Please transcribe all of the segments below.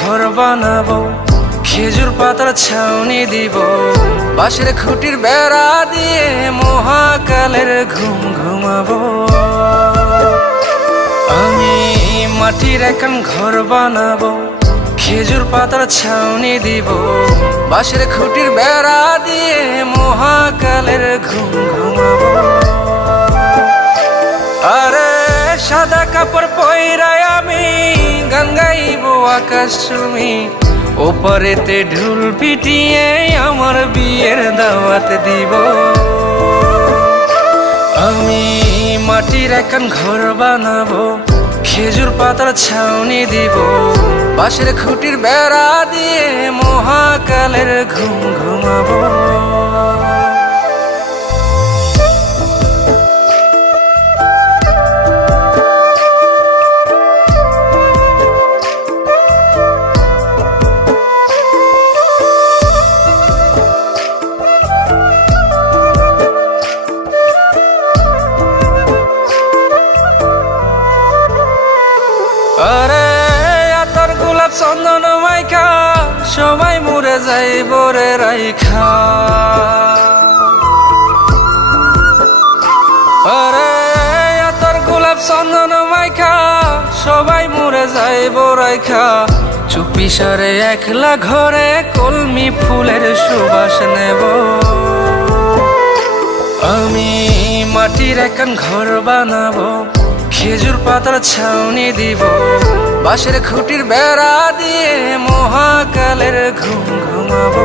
ঘর বানাবো, খেজুর পাতার ছাউনি দিব, বাঁশের খুঁটির বেড়া দিয়ে মহাকালের ঘুম ঘুমাবো। আমি মাটির একান ঘর বানাবো, খেজুর পাতার ছাউনি দিব, বাঁশের খুঁটির বেড়া দিয়ে মহাকালের ঘুম ঘুমাবো। আরে সাদা কাপড় পয়রায় আমি গান গাইবো আকাশ চুমি, ওপারেতে ঢোল পিটিয়ে আমার বিয়ের দাওয়াত দিব। আমি মাটির একান ঘর বানাবো, খেজুর পাতার ছাউনি দিব, বাঁশের খুঁটির বেড়া দিয়ে মহাকালের ঘুম ঘুমাবো। আরে আতর গোলাপ চন্দন মাইখা সবাই মরে যাইব রে রাইখা। আরে আতর গোলাপ চন্দন মাইখা সবাই মরে যাইব রাইখা, চুপি সারে একলা ঘরে কলমি ফুলের সুবাস নেব। আমি মাটির একান ঘর বানাবো, খেজুর পাতার ছাউনি দিব, বাঁশের খুঁটির বেড়া দিয়ে মহাকালের ঘুম ঘুমাবো।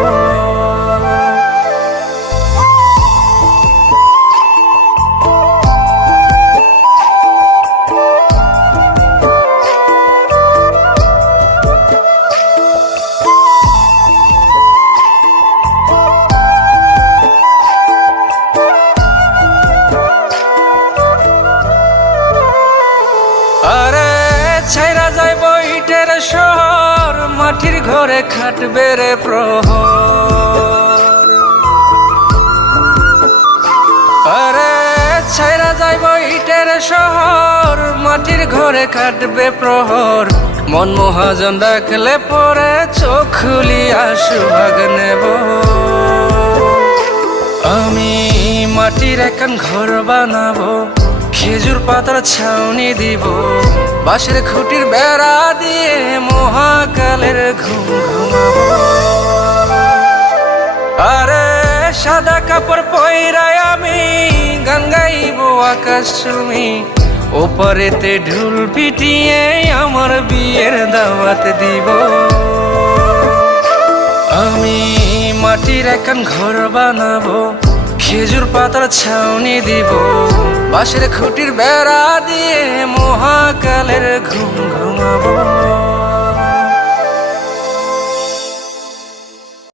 আরে ছাইরা যাইব ইটের শহর, মাটির ঘরে খাটবে রে প্রহর। আরে ছাইরা যাইব ইটের শহর, মাটির ঘরে খাটবে প্রহর। মন মহাজন ডাকলে পরে চোখ খুলিয়া সুভাগ নেব। আমি মাটির একান ঘর বানাবো, খেজুর পাতার ছাউনি দিব, বাঁশের খুঁটির বেড়া দিয়ে মহাকালের ঘুম ঘুমাবো। আরে সাদা কাপড় পয়রায় আমি গান গাইবো আকাশ চুমি, ওপারেতে ঢোল পিটিয়ে আমার বিয়ের দাওয়াত দিব। আমি মাটির একান ঘর বানাবো, খেজুর পাতার ছাউনি দিব, বাঁশের খুঁটির বেড়া দিয়ে মহাকালের ঘুম ঘুমাবো।